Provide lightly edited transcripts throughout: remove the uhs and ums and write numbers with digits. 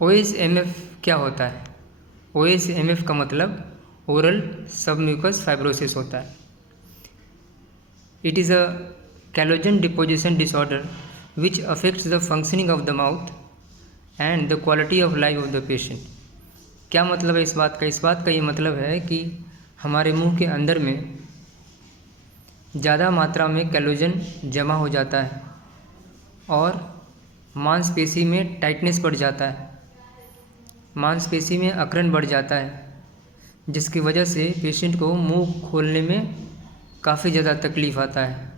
OSMF क्या होता है? OSMF का मतलब ओरल सबम्यूकस फाइब्रोसिस होता है। It is a collagen deposition disorder which affects the functioning of the mouth and the quality of life of the patient. क्या मतलब है इस बात का? इस बात का ये मतलब है कि हमारे मुंह के अंदर में ज़्यादा मात्रा में कैलोजन जमा हो जाता है और मांसपेशी में टाइटनेस बढ़ जाता है, मांसपेशी में अकड़न बढ़ जाता है, जिसकी वजह से पेशेंट को मुंह खोलने में काफ़ी ज़्यादा तकलीफ़ आता है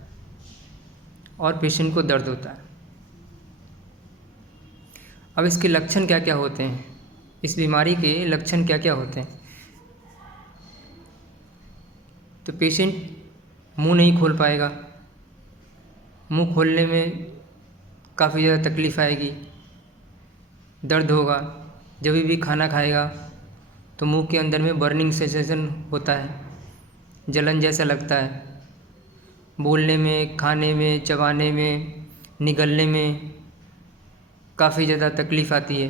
और पेशेंट को दर्द होता है। अब इसके लक्षण क्या क्या होते हैं? इस बीमारी के लक्षण क्या क्या होते हैं? तो पेशेंट मुंह नहीं खोल पाएगा, मुंह खोलने में काफ़ी ज़्यादा तकलीफ़ आएगी, दर्द होगा। जब भी खाना खाएगा तो मुंह के अंदर में बर्निंग सेंसेशन होता है, जलन जैसा लगता है। बोलने में, खाने में, चबाने में, निगलने में काफ़ी ज़्यादा तकलीफ़ आती है।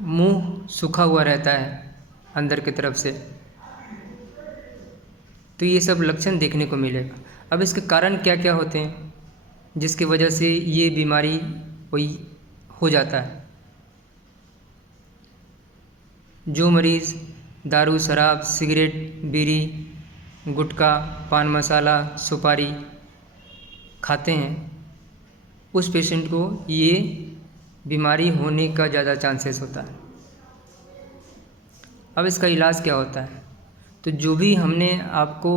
मुंह सूखा हुआ रहता है अंदर की तरफ से। तो ये सब लक्षण देखने को मिलेगा। अब इसके कारण क्या क्या होते हैं जिसकी वजह से ये बीमारी हो जाता है? जो मरीज़ दारू, शराब, सिगरेट, बीड़ी, गुटखा, पान मसाला, सुपारी खाते हैं, उस पेशेंट को ये बीमारी होने का ज़्यादा चांसेस होता है। अब इसका इलाज क्या होता है? तो जो भी हमने आपको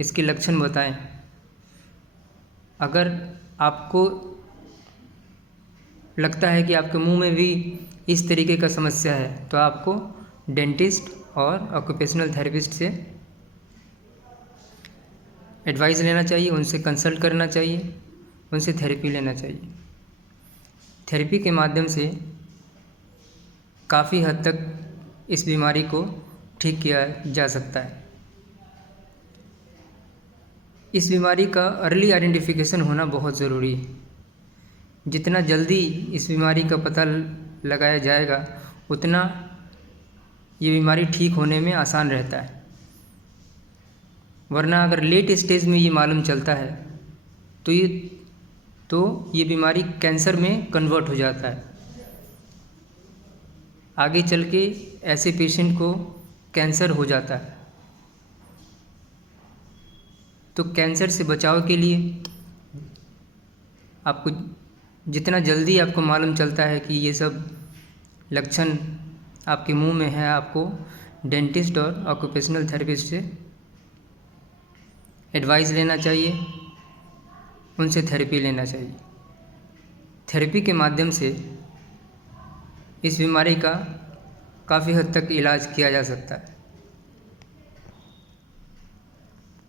इसके लक्षण बताए, अगर आपको लगता है कि आपके मुंह में भी इस तरीके का समस्या है तो आपको डेंटिस्ट और ऑक्यूपेशनल थेरेपिस्ट से एडवाइस लेना चाहिए, उनसे कंसल्ट करना चाहिए, उनसे थेरेपी लेना चाहिए। थेरेपी के माध्यम से काफ़ी हद तक इस बीमारी को ठीक किया जा सकता है। इस बीमारी का अर्ली आइडेंटिफिकेशन होना बहुत ज़रूरी है। जितना जल्दी इस बीमारी का पता लगाया जाएगा उतना ये बीमारी ठीक होने में आसान रहता है। वरना अगर लेट स्टेज में ये मालूम चलता है तो ये बीमारी कैंसर में कन्वर्ट हो जाता है। आगे चल के ऐसे पेशेंट को कैंसर हो जाता है। तो कैंसर से बचाव के लिए आपको जितना जल्दी आपको मालूम चलता है कि ये सब लक्षण आपके मुंह में है, आपको डेंटिस्ट और ऑक्यूपेशनल थेरेपिस्ट से एडवाइस लेना चाहिए, उनसे थेरेपी लेना चाहिए। थेरेपी के माध्यम से इस बीमारी का काफ़ी हद तक इलाज किया जा सकता है।